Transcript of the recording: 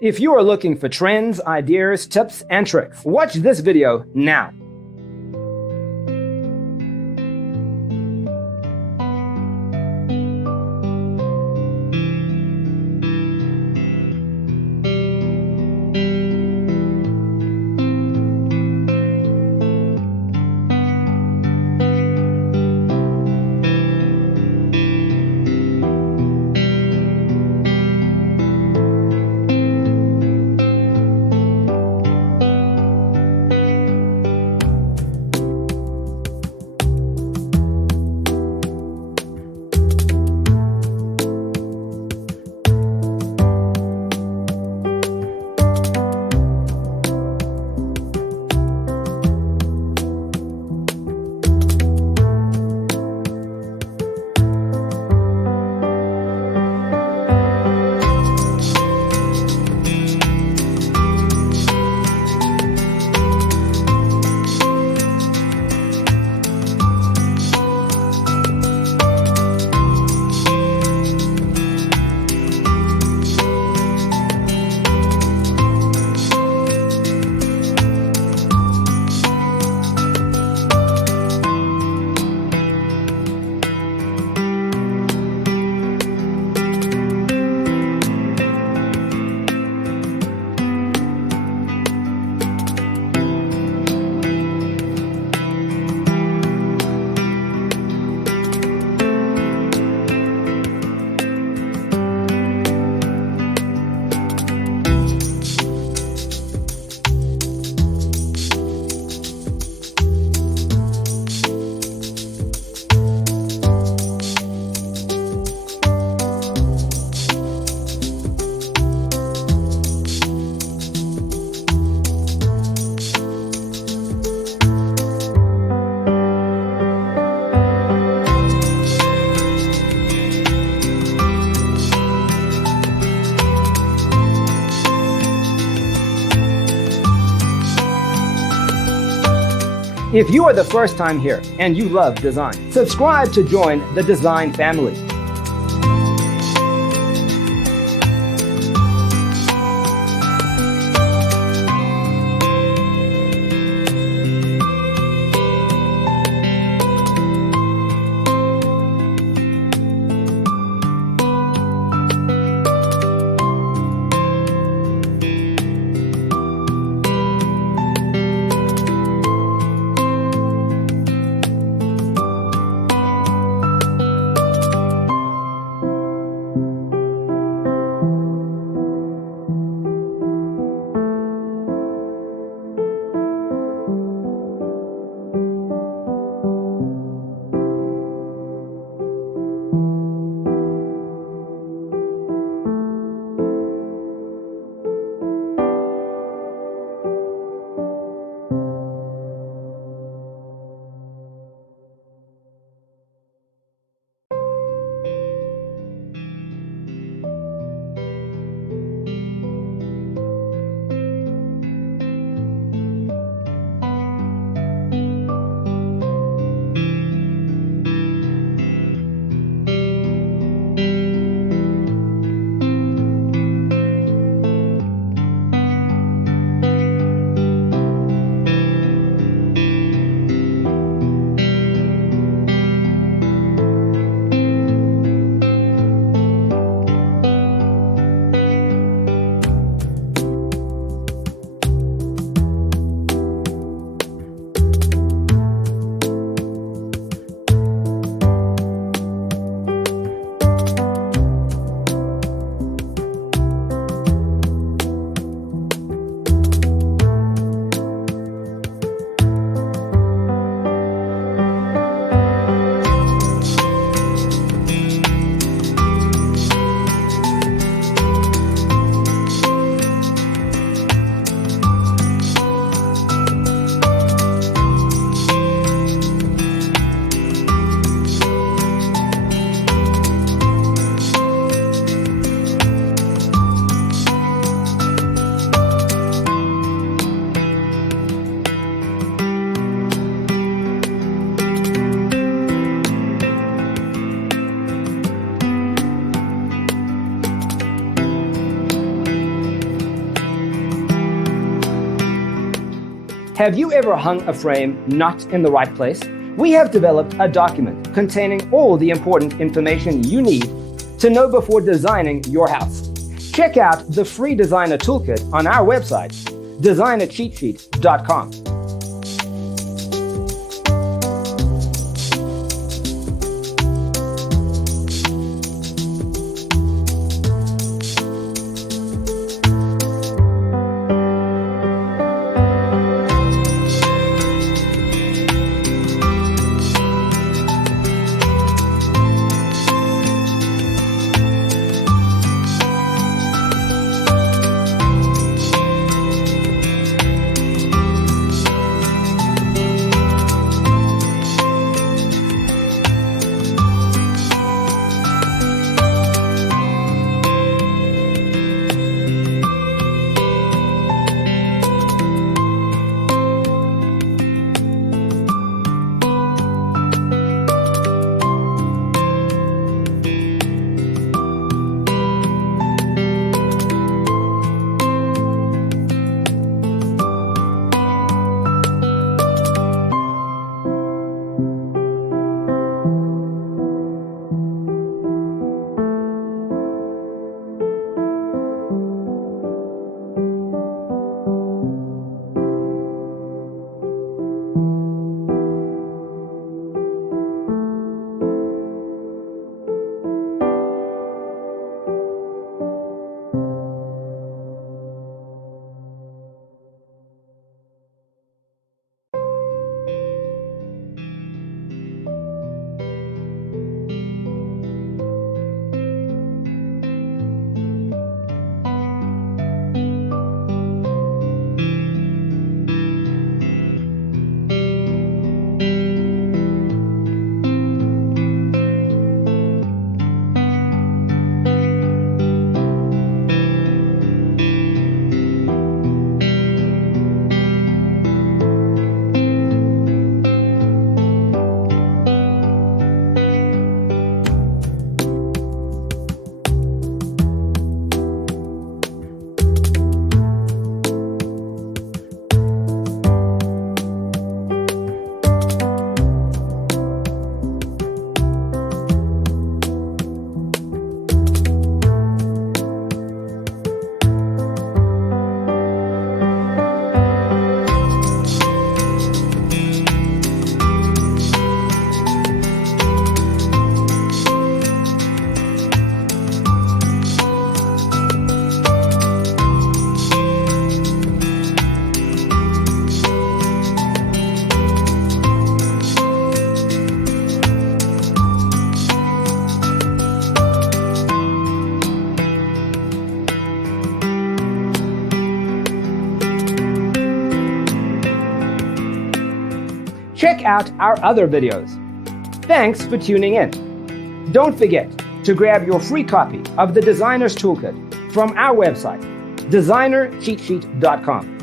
If you are looking for trends, ideas, tips, and tricks, watch this video now. If you are the first time here and you love design, subscribe to join the design family. Have you ever hung a frame not in the right place? We have developed a document containing all the important information you need to know before designing your house. Check out the free designer toolkit on our website, designercheatsheet.com. Check out our other videos. Thanks for tuning in. Don't forget to grab your free copy of the Designer's Toolkit from our website, designercheatsheet.com.